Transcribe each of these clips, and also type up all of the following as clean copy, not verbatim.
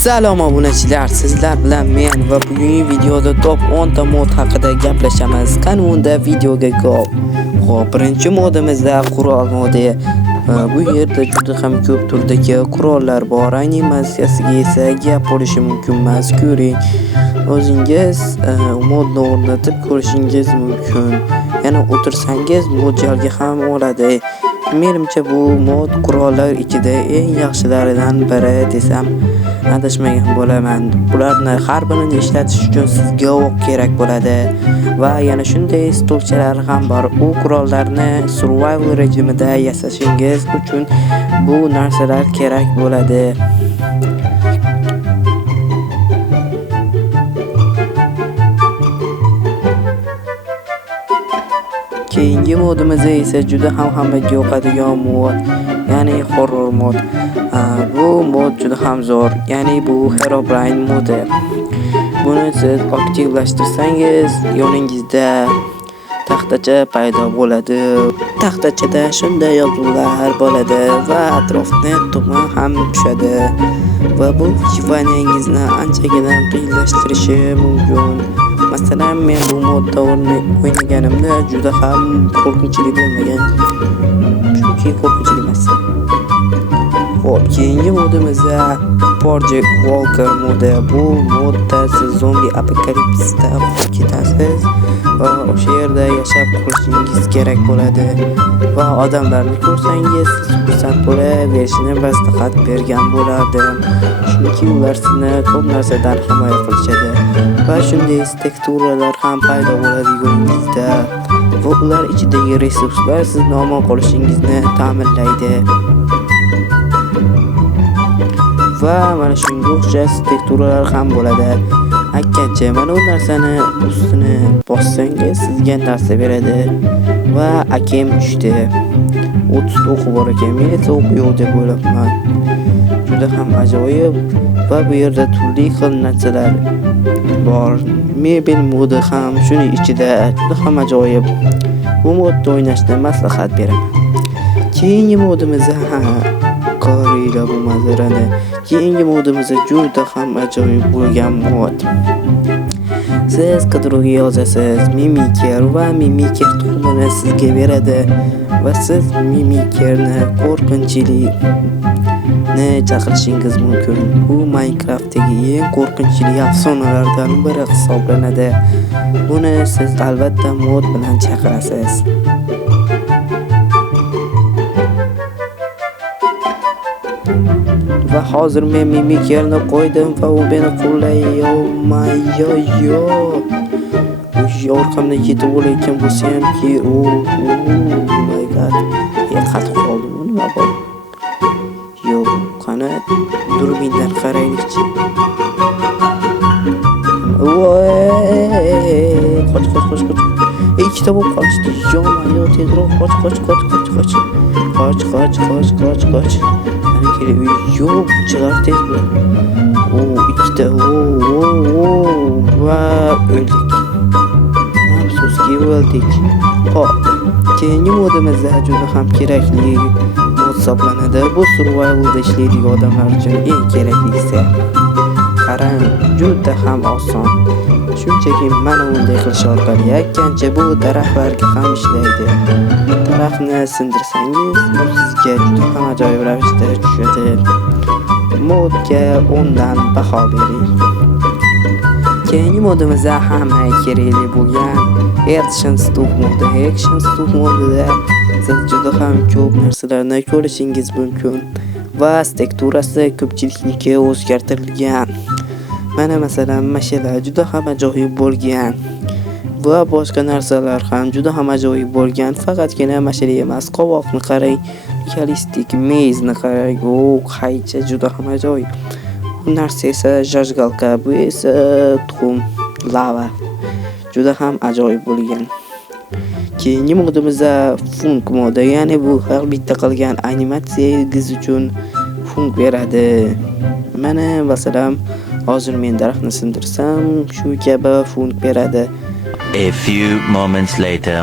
Salom obunachilar, sizlar bilan men va bugungi videoda top 10 ta mod haqida gaplashamiz. Qani unda videoga go. Xo'p, birinchi modimizda qurol modi. Bu yerda juda ham ko'p turdagi qurollar bor. Animatsiyasiga esa gap bo'lishi mumkin emas. Ko'ring, o'zingiz modni o'rnatib ko'rishingiz mumkin. Yana o'tirsangiz mo'ljalga ham oladi. Menimcha bu mod qurollar ichida eng yaxshilaridan biri desam adashmagan bo'laman. Bularni har birini ishlatish uchun sizga o'q kerak bo'ladi va yana shunday stolchalar ham bor. U qurollarni survival rejimida yasashingiz uchun bu narsalar kerak bo'ladi. Keyingi modimiz esa juda ham hammaga yoqadigan mod, ya'ni horror mod. Bu mod juda ham zo'r, ya'ni bu Herobrine modi. Buni siz aktivlashtirsangiz, yoningizda taxtacha paydo bo'ladi. Taxtachada shunday yozuvlar bo'ladi va atrofni tuman ham tushadi va bu kifoyangizni anchagina qiyinlashtirishi mumkin. Masalan, men bu modda o'ynaganimda juda ham qo'rqinchli bo'lmagan. Chunki qo'rqinchli emas. Xo'p, keyingi modimizda Project Walker modi. Bu modda siz zombi apokalipsisda ketasiz va o'sha yerda yashab qolishingiz kerak bo'ladi va odamlarni ko'rsangiz xursand bo'laverishini maslahat bergan bo'lardim. Chunki ular sizni ko'p narsadan himoya qilishadi va shunday teksturalar ham paydo bo'ladi yo'lingizda va ular ichidagi resurslar sizni omon qolishingizni ta'minlaydi. Va mana shunga o'xshash teksturalar ham bo'ladi. Akkancha mana bu narsani ustini bossangiz sizga narsa beradi va akem tushdi. 30 o'qi bor ekan, men esa o'q yo'q deb o'ylabman. Juda ham ajoyib va bu yerda turli xil narsalar bor. Mebel modi ham shuning ichida juda ham ajoyib. Bu modni o'ynashni maslahat beraman. Keyingi modimiz qaraylar bu manzarani. Keyingi modimiz juda ham ajoyib bo'lgan mod. Siz qidiruvga yozasiz, Mimiker va Mimiker tuxumini sizga beradi va siz Mimikerni qo'rqinchli chaqirishingiz mumkin. Bu Minecraftdagi eng qo'rqinchli afsonalardan biri hisoblanadi. Buni siz albatta mod bilan chaqirasiz. Va hozir men Mimikerni qo'ydim va u meni qo'llayolmaydi. Orqamda yetib olayotgan bo'lsa hamki, my god. Qatib qoldim. Nima bo'ldi? Yo'q, qani durbindan qaraylikchi. Qoch. Ikkita bo'lib qolishdi. Yo, tezroq qoch. Yo'q, chiqar tez bo'l. Ikkita. Va o'ldik. Afsuski o'ldik. Xo'p, keyingi modimizda juda ham kerakli mod hisoblanadi. Bu survivalda ishlaydigan odamlar uchun eng keraklisi. Qarang, juda ham oson. Shunchaki mana bunday qilish orqali yakkancha bu daraxtlarga ham ishlaydi. Daraxtni sindirsangiz, bu sizga juda ham ajoyib ravishda tushadi. Modga 10 dan baho bering. Keyingi modimizda hamma kerakli bo'lgan Action Stuff modi. Action Stuff modida siz juda ham ko'p narsalarni ko'rishingiz mumkin va teksturasi ko'pchilikniki o'zgartirilgan. Mana masalan, mashina juda ham ajoyib bo'lgan va boshqa narsalar ham juda ham ajoyib bo'lgan. Faqatgina mashina emas, qovoqni qarang, realistik mezni qarang. Qaycha juda ham ajoyib. Bu narsa esa jajgalka, bu esa tuxum, lava. Juda ham ajoyib bo'lgan. Keyingi modimizda funk modi, ya'ni bu har bitta qilgan animatsiyangiz uchun funk beradi. Mana masalan, hozir men daraxtni sindirsam, shu kabi funk beradi. A few moments later.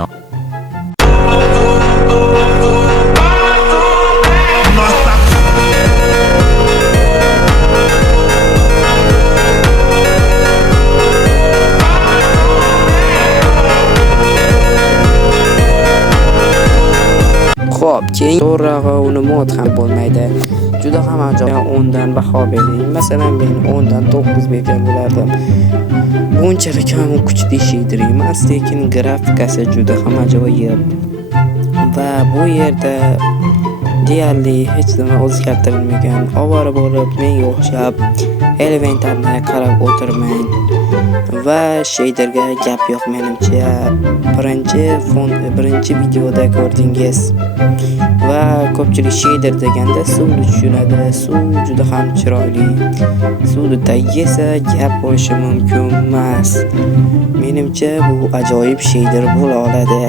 Keyin to'g'rirog'i uni mod ham bo'lmaydi. Juda ham ajoyib. 10 dan baho bering. Masalan, men 10 dan 9 bergan bo'lardim. Bunchalik ham kuchli shader emas, lekin grafikasi juda ham ajoyib. Va bu yerda deyarli hech nima o'zgartirilmagan. Ovora bo'lib, menga o'xshab elementarni qarab o'tirmang. Va shaderga gap yo'q menimcha. Birinchi videoda ko'rdingiz. Va ko'pchilik shader deganda suvni tushunadi. Suv juda ham chiroyli. Suvni tagiga esa gap bo'lishi mumkin emas. Menimcha bu ajoyib shader bo'la oladi.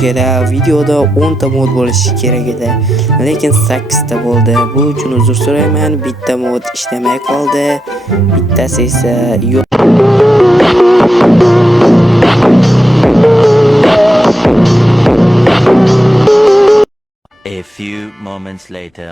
Kerak videoda 10 ta mod bo'lishi kerak edi, lekin 8 ta bo'ldi. Bu uchun uzr so'rayman. Bitta mod ishlamay qoldi, bittasi esa yo'q. A few moments later.